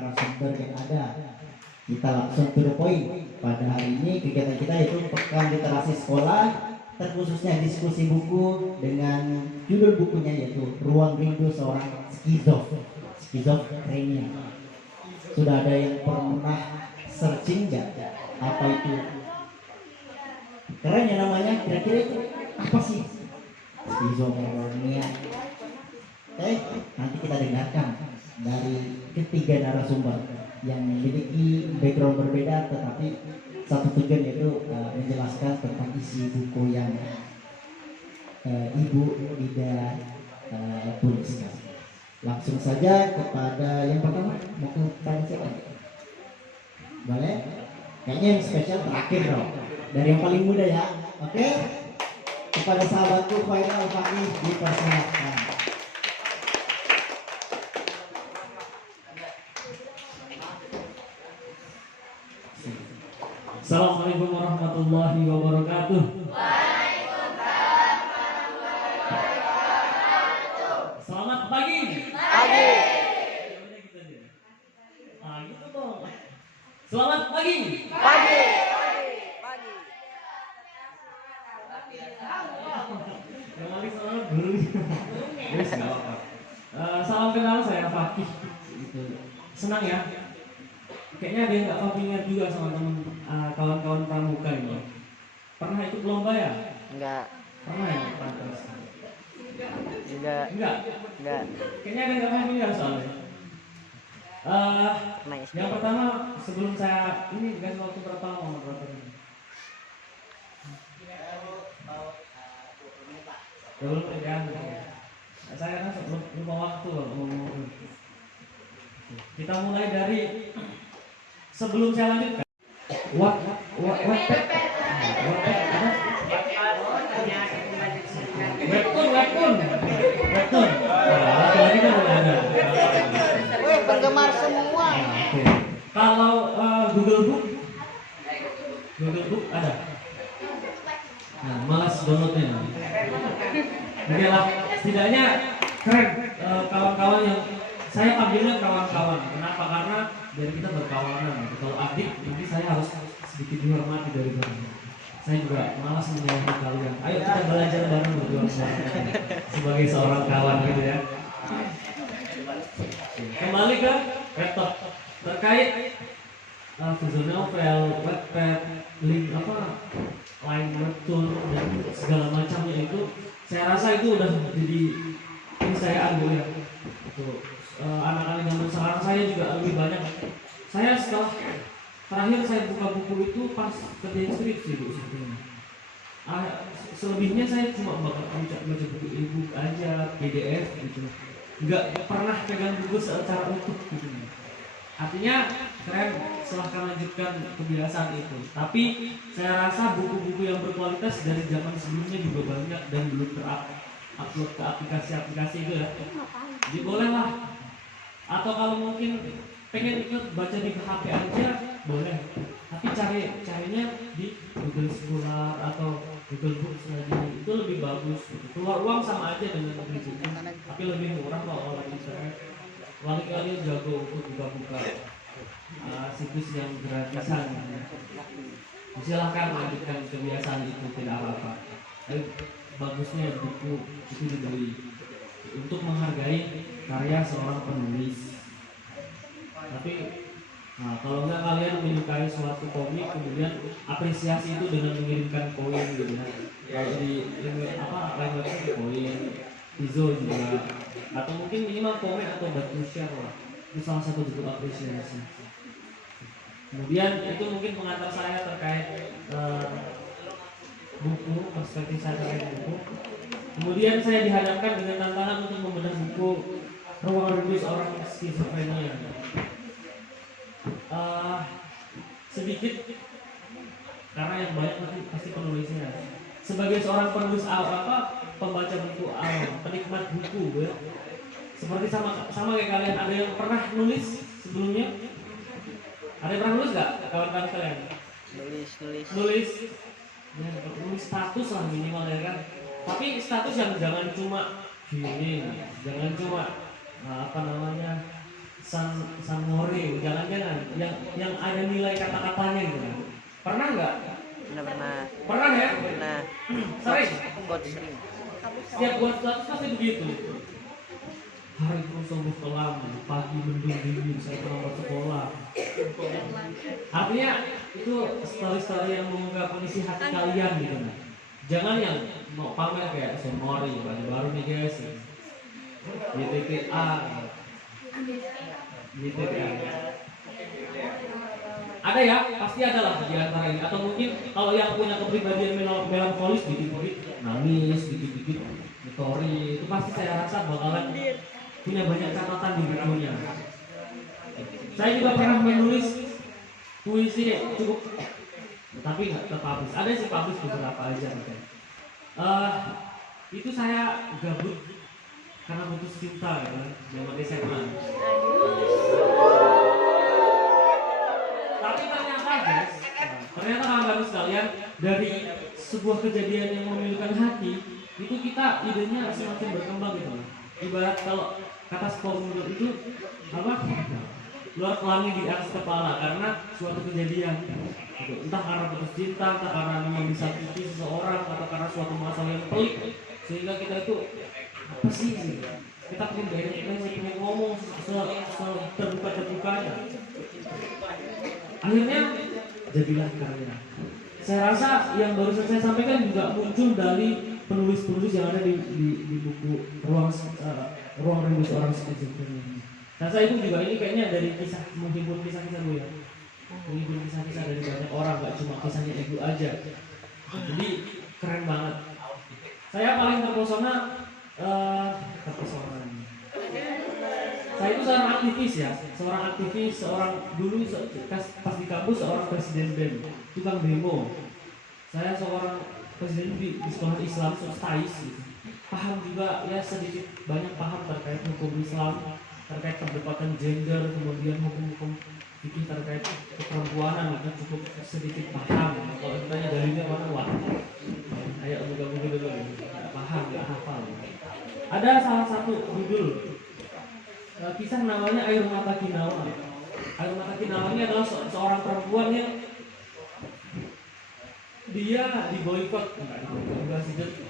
narasumber yang ada. Kita langsung to the point. Pada hari ini kegiatan kita yaitu Pekan Literasi Sekolah, terkhususnya diskusi buku dengan judul bukunya yaitu Ruang Rindu Seorang Skizofrenia. Sudah ada yang pernah searching nggak apa itu? Keren ya namanya, kira-kira itu apa sih? Skizofrenia. Oke, nanti kita dengarkan dari ketiga narasumber yang memiliki background berbeda tetapi satu tujuan yaitu menjelaskan tentang isi buku yang Ibu Ida tuliskan. Langsung saja kepada yang pertama, mau tanya siapa? Boleh? Kayaknya yang spesial terakhir dong. Dari yang paling muda ya. Oke? Kepada sahabatku Khairul Fakih dipersilakan. Assalamualaikum warahmatullahi wabarakatuh. Waalaikumsalam warahmatullahi wabarakatuh. Selamat pagi. Pagi. Gitu dong. Selamat pagi. Pagi. Salam kenal, saya Fakih. Senang ya. Kayaknya ada yang nggak familiar juga sama teman kawan-kawan pramuka ini. Pernah ikut lomba ya? Enggak. Pernah ya? Enggak. Kayaknya ada yang nggak familiar soalnya. Yang pertama sebelum saya ini kasih waktu berapa lama berapa ini? 20 menit ya. Saya rasa lupa waktu loh ngomong. Kita mulai dari sebelum saya lanjutkan. Webtoon. Lagi kan udah ada. Penggemar semua. Kalau Google Book ada. Nah, malas downloadnya. Oke lah, setidaknya keren kawan-kawan yang saya panggilnya kawan-kawan. Kenapa? Karena dari kita berkawanan. Kalau adik, nanti saya harus sedikit dihormati dari kalian. Saya juga malas menyayangi kalian. Ayo kita belajar bareng berdua sebagai seorang kawan gitu ya. Kembali ke laptop terkait visual novel, webpad, link line webtoon dan segala macamnya itu, saya rasa itu udah jadi keniscayaan gue ya. Itu anak-anak zaman sekarang saya juga lebih banyak. Saya setelah terakhir saya buka buku itu pas kerjain skripsi bu sebetulnya. Selebihnya saya cuma baca buku e-book aja, PDF gitu. Nggak pernah pegang buku secara utuh gitu. Artinya keren, silahkan lanjutkan kebiasaan itu. Tapi saya rasa buku-buku yang berkualitas dari zaman sebelumnya juga banyak dan belum terupload ke aplikasi-aplikasi itu ya. Jadi bolehlah. Atau kalau mungkin pengen ikut baca di HP aja boleh. Tapi carinya di Google Scholar atau Google Books lagi, itu lebih bagus. Keluar uang sama aja dengan beli buku, tapi lebih murah kalau lagi internet. Kalian jago untuk buka-buka situs yang gratisan. Silahkan lanjutkan kebiasaan itu, tidak apa-apa. Tapi bagusnya buku itu dibeli untuk menghargai karya seorang penulis. Tapi kalau enggak kalian menyukai suatu komik kemudian apresiasi itu dengan mengirimkan koin gitu ya. Kalau di lain website koin, Tizo juga, atau mungkin minimal komen atau batu share lah. Itu salah satu bentuk apresiasi. Kemudian itu mungkin pengantar saya terkait buku, perspektif saya terkait buku. Kemudian saya dihadapkan dengan tantangan untuk membedah buku Ruang Rindu Seorang Skizofrenia. Sedikit karena yang banyak nanti pasti penulisnya. Sebagai seorang penulis pembaca buku awam, penikmat buku ya. Seperti sama kayak kalian, ada yang pernah nulis sebelumnya? Ada yang pernah nulis nggak kawan-kawan kalian? Nulis status lah minimal ya kan. Tapi status yang jangan cuma gini, jangan cuma San More, jangan-jangan yang ada nilai kata-katanya gitu kan. Pernah nggak? Pernah. Pernah ya? Pernah. Sering. Buat sering. Setiap buat status pasti begitu. Hariku sungguh kelam, pagi mendung dingin, saya terlambat sekolah. Artinya itu story-story yang mengungkapkan isi hati kalian gitu kan. Jangan yang mau pamer kayak Sonori, baju baru nih guys, YTTA, YTTA. Ada ya, pasti ada lah di antara ini. Atau mungkin kalau yang punya kepribadian melankolis, dikit-dikit nangis, dikit-dikit story, itu pasti saya rasa bakalan punya banyak catatan di bukunya. Saya juga pernah menulis puisi cukup, tapi nggak terpublish. Ada sih publish beberapa aja gitu. Itu saya gabut karena putus cinta ya, zaman SMA. Tapi ternyata guys, ternyata kawan-kawan sekalian, dari sebuah kejadian yang memilukan hati, itu kita idenya semakin berkembang gitu. Ibarat kalau kata Spongebob itu apa? Luar pelangi di atas kepala karena suatu kejadian gitu. Entah karena putus cinta, entah karena memang disakiti seseorang, atau karena suatu masalah yang pelik, sehingga kita itu apa sih? Kita pengen pengen ngomong terbuka-terbukanya. Akhirnya jadilah karya. Saya rasa yang barusan saya sampaikan juga muncul dari penulis-penulis yang ada di buku ruang rindu seorang skizofren ini. Saya rasa itu juga ini kayaknya dari kisah, menghimpun kisah-kisah gue ya, menghimpun kisah-kisah dari banyak orang, gak cuma kisahnya ibu aja. Jadi keren banget. Saya paling terpesona. Saya itu seorang aktivis ya, seorang dulu pas di kampus seorang presiden BEM, tukang demo. Saya seorang presiden di sekolah Islam Sostais gitu. Paham juga ya sedikit banyak paham terkait hukum Islam, terkait perdebatan gender, kemudian hukum-hukum fikih terkait keperempuanan, itu cukup sedikit paham. Kalau ditanya dalilnya mana, wah, ayo buka-buka dulu, nggak paham, nggak hafal. Ada salah satu judul kisah namanya Air Mata Kinawa. Air Mata Kinawa ini adalah seorang perempuan yang dia diboikot,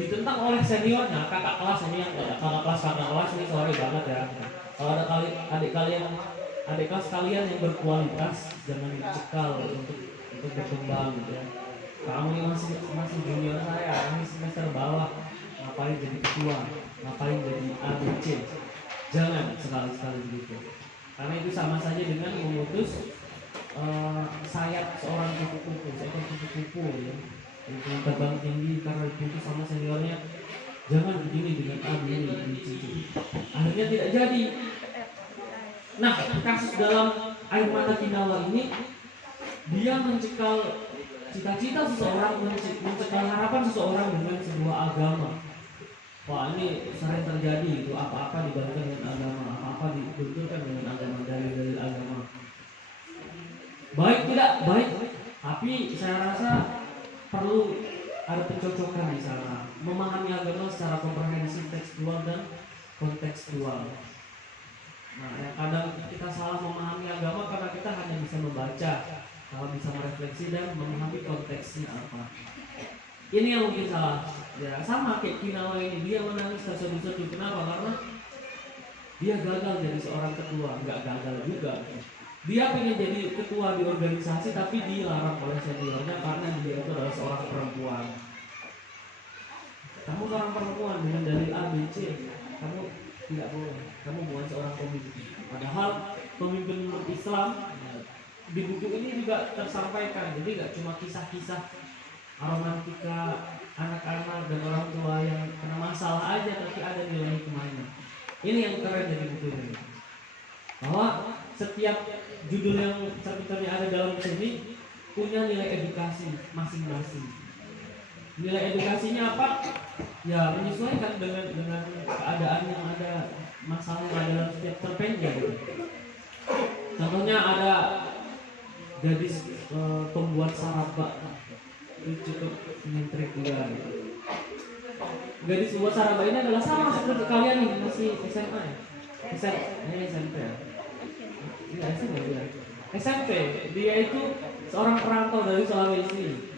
ditentang oleh seniornya, kakak kelas ini yang kakak kelas ini, sorry banget ya. Kalau ada adik kelas kalian yang berkualitas, jangan dicekal untuk berkembang gitu ya. Kamu ini masih junior saya, ini semester bawah, ngapain jadi ketua, ngapain jadi ABC. Jangan sekali-sekali begitu, karena itu sama saja dengan memutus sayap seorang kupu-kupu, seekor kupu-kupu ya, yang terbang tinggi karena diputus sama seniornya. Jangan begini dengan ini, akhirnya tidak jadi. Nah, kasus dalam Air Mata Kinawa ini, dia mencekal cita-cita seseorang, mencekal harapan seseorang dengan sebuah agama. Wah, ini sering terjadi itu, apa-apa dibantu dengan agama, apa-apa dibenturkan dengan agama, dalil-dalil agama. Baik tidak baik, tapi saya rasa perlu ada pencocokan di sana, memahami agama secara komprehensif, tekstual dan kontekstual. Nah, yang kadang kita salah memahami agama karena kita hanya bisa membaca, kalau bisa merefleksi dan memahami konteksnya apa. Ini yang mungkin salah. Ya sama kayak Kinawa ini, dia menangis terseduh-seduh. Kenapa? Karena dia gagal jadi seorang ketua. Enggak gagal juga. Dia pengen jadi ketua di organisasi, tapi dilarang oleh seniornya karena dia itu adalah seorang perempuan. Kamu seorang perempuan dengan dalil A, B, C, kamu tidak boleh. Kamu bukan seorang pemimpin. Padahal pemimpin Islam di buku ini juga tersampaikan. Jadi nggak cuma kisah-kisah romantika anak-anak dan orang tua yang kena masalah aja, tapi ada nilai hikmahnya. Ini yang keren dari buku ini, bahwa setiap judul yang cerita-cerita ada dalam buku ini punya nilai edukasi masing-masing. Nilai edukasinya apa? Ya menyesuaikan dengan keadaan yang ada, masalah yang ada dalam setiap terpenjam. Contohnya ada gadis pembuat saraba, itu cukup mentrik juga. Gadis pembuat saraba ini adalah sama seperti kalian nih, masih SMA ya? SMP ya? Iya, SMP dia. SMP, dia itu seorang perantau dari Sulawesi.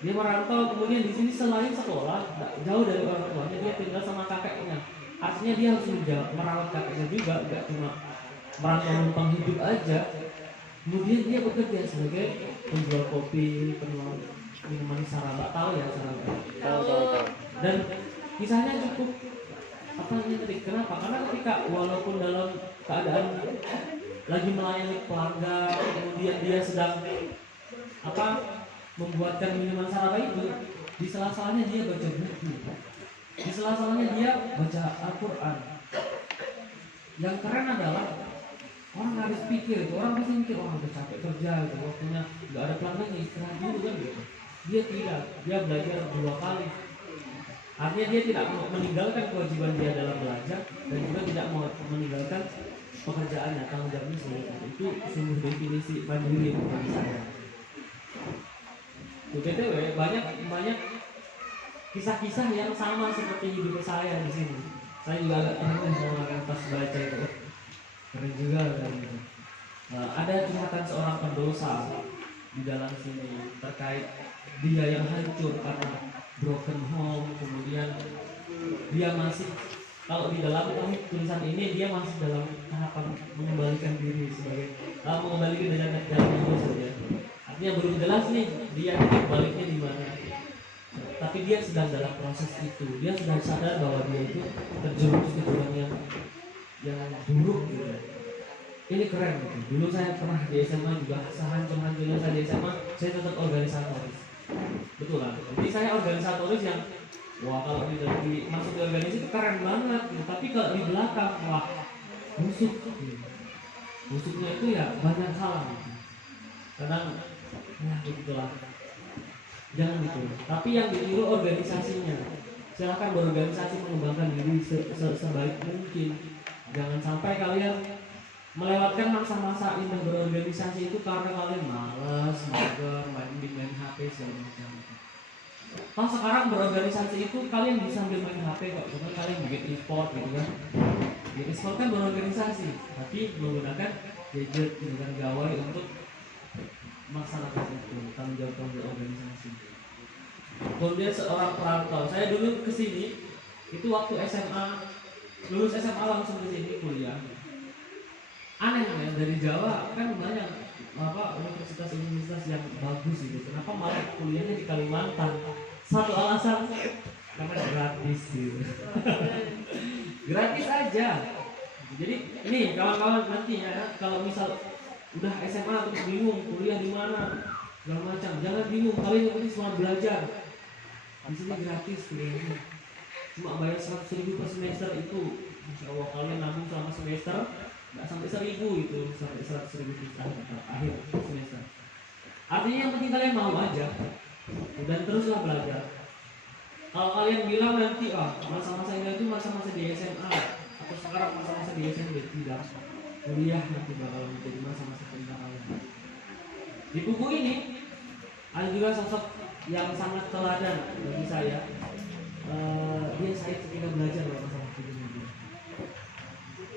Dia merantau, kemudian di sini selain sekolah, jauh dari orang tuanya, dia tinggal sama kakeknya. Artinya dia harus merawat kakeknya juga, gak cuma merantau numpang hidup aja. Kemudian dia bekerja sebagai penjual kopi, penjual minuman saraba, tahu ya saraba. Tahu. Dan kisahnya cukup apa namanya, kenapa? Karena ketika walaupun dalam keadaan lagi melayani pelanggan, kemudian dia sedang apa membuatkan minuman saraba itu, di sela-selanya dia baca buku, di sela-selanya dia baca Al-Quran. Yang keren adalah orang harus pikir itu, orang pasti mikir orang udah capek kerja gitu, waktunya nggak ada pelanggan, istirahat dulu kan gitu. Dia tidak, dia belajar 2 kali. Artinya dia tidak mau meninggalkan kewajiban dia dalam belajar dan juga tidak mau meninggalkan pekerjaannya, tanggung jawabnya sebagai guru. Itu sungguh definisi mandiri bagi saya. BTW banyak kisah-kisah yang sama seperti hidup saya di sini. Saya juga agak terharu pas baca itu. Keren juga kan gitu. Ada curhatan seorang pendosa di dalam sini terkait dia yang hancur karena broken home, kemudian dia masih, kalau di dalam tulisan ini dia masih dalam tahapan mengembalikan diri sebagai mengembalikan jalan hidup saja. Artinya belum jelas nih dia titik baliknya di mana. Tapi dia sedang dalam proses itu. Dia sudah sadar bahwa dia itu terjerumus ke jurang yang buruk gitu. Ini keren gitu. Dulu saya pernah di SMA juga, sehancur-hancurnya saya di SMA, saya tetap organisatoris. Betul kan? Jadi saya organisatoris yang wah kalau masuk di organisasi itu keren banget gitu. Tapi kalau di belakang wah busuk gitu. Busuknya itu ya banyak hal gitu. Kadang ya begitulah. Jangan gitu. Tapi yang ditiru organisasinya. Silakan berorganisasi, mengembangkan diri sebaik mungkin. Jangan sampai kalian melewatkan masa-masa indah berorganisasi itu karena kalian malas, mager, main HP segala macam. Kalau sekarang berorganisasi itu kalian bisa sambil main HP kok, bukan kalian bikin e-sport gitu kan. Bikin e-sport kan berorganisasi, tapi menggunakan gadget, menggunakan gawai untuk melaksanakan itu, tanggung jawab organisasi. Kemudian seorang perantau, saya dulu kesini itu waktu SMA, lulus SMA langsung ke sini kuliah. Aneh ya, dari Jawa kan banyak universitas yang bagus gitu. Kenapa malah kuliahnya di Kalimantan? Satu alasan karena gratis gitu. Gratis aja. Jadi ini kawan-kawan nanti ya, kalau misal udah SMA terus bingung kuliah di mana segala macam, jangan bingung, kalian yang penting semua belajar. Di sini gratis kuliahnya. Cuma bayar 100.000 per semester itu, insya Allah kalian nabung selama semester nggak sampai 1.000 itu, sampai 100.000 di akhir semester. Artinya yang penting kalian mau aja dan teruslah belajar. Kalau kalian bilang nanti masa-masa ini itu masa-masa di SMA atau sekarang masa-masa di SMP, tidak, kuliah nanti bakal menjadi masa-masa terindah kalian. Di buku ini ada juga sosok yang sangat teladan bagi saya. Dia saya ketika belajar masalah hidup ini.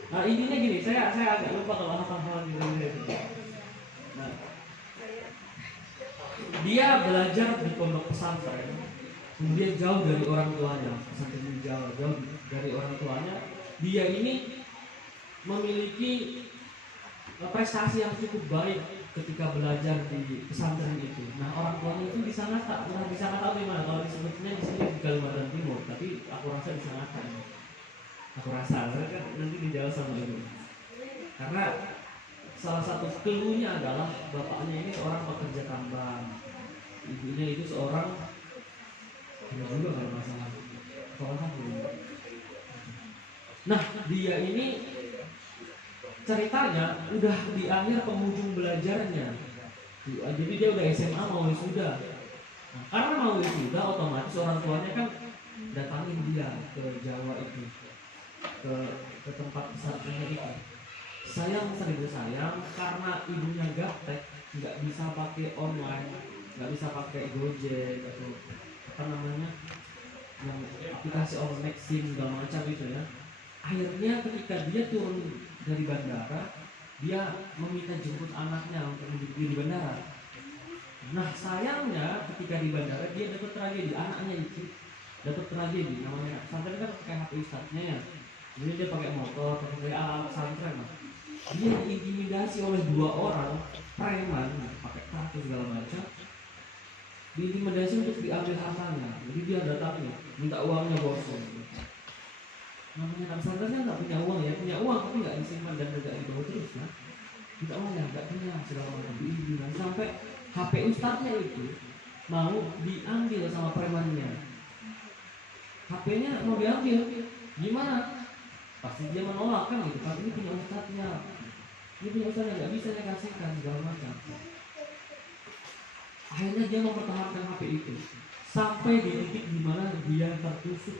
Nah intinya gini, saya agak lupa kalau hafal-hafal gitu. Nah, dia belajar di pondok pesantren, kemudian jauh dari orang tuanya, pesantren jauh dari orang tuanya. Dia ini memiliki prestasi yang cukup baik ketika belajar di pesantren itu. Nah orang tuanya itu di sana tak pernah bisa tahu di mana. Kalau disebutnya di sini di Kalimantan Timur, tapi aku rasa di sana kan. Aku rasa kan nanti dijawab sama ibu. Karena salah satu keluhnya adalah bapaknya ini seorang pekerja tambang, ibunya itu seorang juga kalau masalah seorang guru. Nah dia ini ceritanya udah di akhir penghujung belajarnya, jadi dia udah SMA mau wisuda. Nah, karena mau wisuda otomatis orang tuanya kan datangin dia ke Jawa itu, ke tempat pesantrennya itu. Sayang, seribu sayang, karena ibunya gaptek, nggak bisa pakai online, nggak bisa pakai Gojek atau apa namanya yang aplikasi online SIM segala macam itu ya. Akhirnya ketika dia turun dari bandara, dia meminta jemput anaknya untuk menjemput dia di bandara. Nah sayangnya ketika di bandara dia dapat tragedi, anaknya itu dapat tragedi. Namanya pesantren kan pakai HP ustadznya ya, jadi dia pakai motor, pakai alat pesantren lah. Dia diintimidasi oleh 2 orang preman pakai kartu segala macam, diintimidasi untuk diambil hartanya. Jadi dia datang nih, minta uangnya bosnya. Namanya anak pesantren kan nggak punya uang ya, punya uang tapi nggak disimpan dan nggak dibawa terus kan. Minta uangnya nggak punya, segala macam diizinkan sampai HP ustadznya itu mau diambil sama premannya. HP-nya mau diambil, gimana? Pasti dia menolak kan gitu. Kan ini punya ustadznya, ini punya ustadznya nggak bisa saya kasihkan segala macam. Akhirnya dia mempertahankan HP itu sampai di titik dimana dia tertusuk.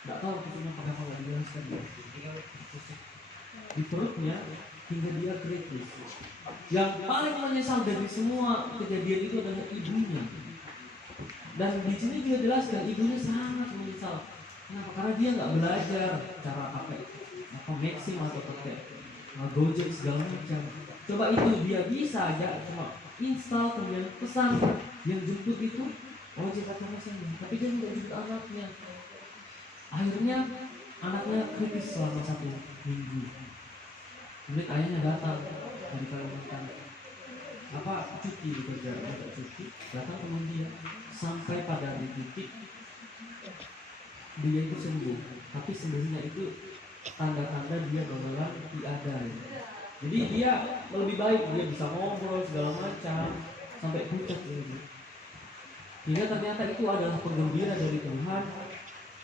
Nggak tahu tusuknya pakai apa, nggak dijelaskan dia. Di perutnya hingga dia kritis. Yang paling menyesal dari semua kejadian itu adalah ibunya. Dan di sini juga jelaskan ibunya sangat menyesal. Kenapa? Karena dia nggak belajar cara pakai maxim atau pakai Gojek segala macam. Coba itu dia bisa aja cuma install kemudian pesan yang jemput itu ojek kata rasanya, tapi dia nggak jemput anaknya. Akhirnya anaknya kritis selama 1 minggu. Kemudian ayahnya datang dari Kalimantan, cuti bekerja, tidak cuti, datang teman dia sampai pada di titik dia itu sembuh, tapi sembuhnya itu tanda-tanda dia beneran tiada. Jadi dia lebih baik, dia bisa ngobrol segala macam sampai pucat gitu. Hingga ternyata itu adalah penggembira dari Tuhan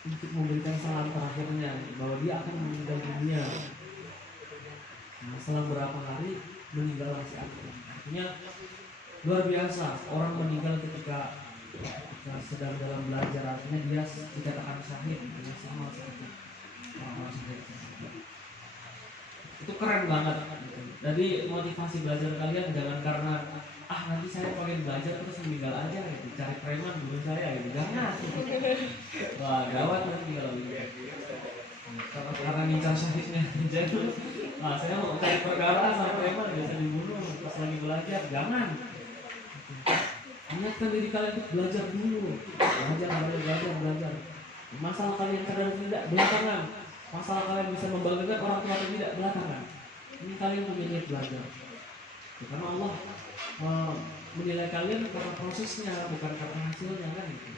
untuk memberikan salam terakhirnya bahwa dia akan meninggal dunia. Nah, selang berapa hari meninggal si anak. Artinya luar biasa, orang meninggal ketika sedang dalam belajar, artinya dia dikatakan syahid, itu sama seperti orang-orang syahid. Itu keren banget. Jadi motivasi belajar kalian jangan karena nanti saya pengen belajar terus meninggal aja gitu, cari preman dulu saya gitu, jangan. Wah gawat nanti kalau gitu. Karena ngincar syahidnya jadi, saya mau cari perkara sama preman biasa dibunuh pas lagi belajar, jangan. Ingatkan diri kalian untuk belajar dulu, belajar. Masalah kalian sadar tidak belakangan, masalah kalian bisa membanggakan orang tua atau tidak belakangan. Ini kalian punya niat belajar. Karena Allah menilai kalian karena prosesnya, bukan karena hasilnya kan gitu.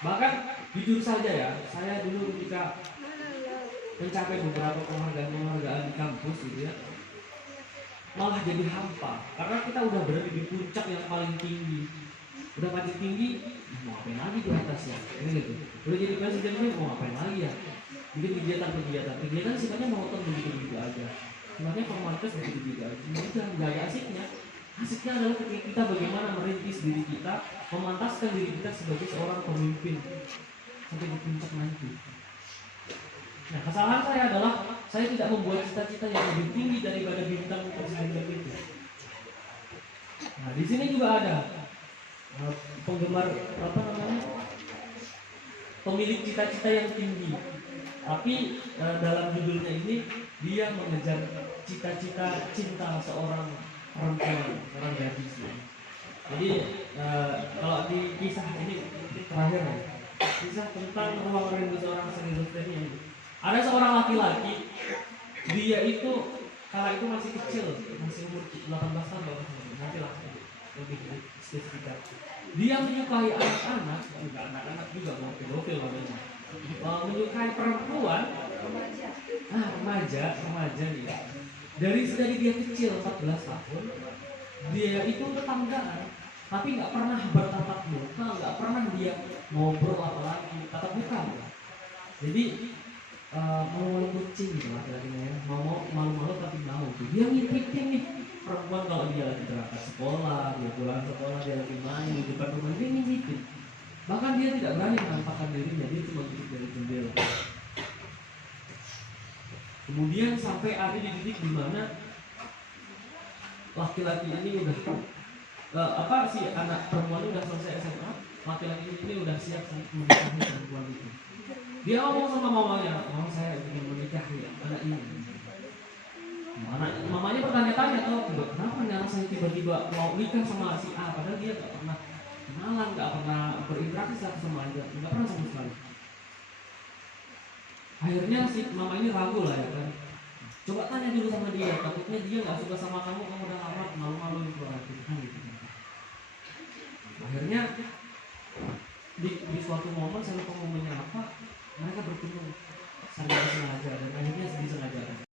Bahkan jujur saja ya, saya dulu ketika mencapai beberapa penghargaan di kampus gitu ya, malah jadi hampa karena kita udah berada di puncak yang paling tinggi, udah paling tinggi, mau ngapain lagi di atasnya, gitu. Udah jadi presidennya mau ngapain lagi ya, bikin kegiatan sifatnya monoton begitu aja, sebenarnya formalitas begitu aja. Udah nggak ada asiknya adalah ketika kita bagaimana merintis diri kita, memantaskan diri kita sebagai seorang pemimpin sampai di puncak nanti. Nah, kesalahan saya adalah saya tidak membuat cita-cita yang lebih tinggi daripada bintang presiden itu. Nah, di sini juga ada penggemar pemilik cita-cita yang tinggi. Tapi dalam judulnya ini dia mengejar cita-cita cinta seorang perempuan, seorang gadis. Jadi kalau di kisah ini terakhir ya, kisah tentang ruang rindu seorang skizofrenia ini. Ada seorang laki-laki, dia itu kala itu masih kecil, masih umur 18 tahun, nanti lah lebih spesifik. Dia menyukai anak-anak, juga anak-anak juga mau pedofil namanya. Menyukai perempuan, remaja nih. Dari dia kecil 14 tahun, dia itu tetanggaan, tapi nggak pernah bertatap muka, nggak pernah dia ngobrol apalagi tatap muka. Jadi malu-malu kucing gitu laki-lakinya ya, mau malu-malu tapi mau tuh dia ngikutin nih perempuan kalau dia lagi berangkat sekolah, dia pulang sekolah, dia lagi main di depan rumah, dia ngikutin. Bahkan dia tidak berani menampakkan dirinya, dia cuma duduk dari jendela. Kemudian sampai ada di titik di mana laki-laki ini udah anak perempuan udah selesai SMA, laki-laki ini udah siap menikahi perempuan itu. Dia ngomong sama mamanya, mau saya ingin menikahi anak ini. Mamanya bertanya-tanya tuh, kenapa nih anak saya tiba-tiba mau nikah sama si A, padahal dia nggak pernah kenalan, nggak pernah berinteraksi satu sama lain, nggak pernah sama sekali. Akhirnya si mama ini ragu lah ya kan. Coba tanya dulu sama dia, takutnya dia nggak suka sama kamu udah lama malu-maluin keluarga kan gitu. Akhirnya di suatu momen saya lupa momennya apa, mereka bertemu saling sengaja dan akhirnya disengaja.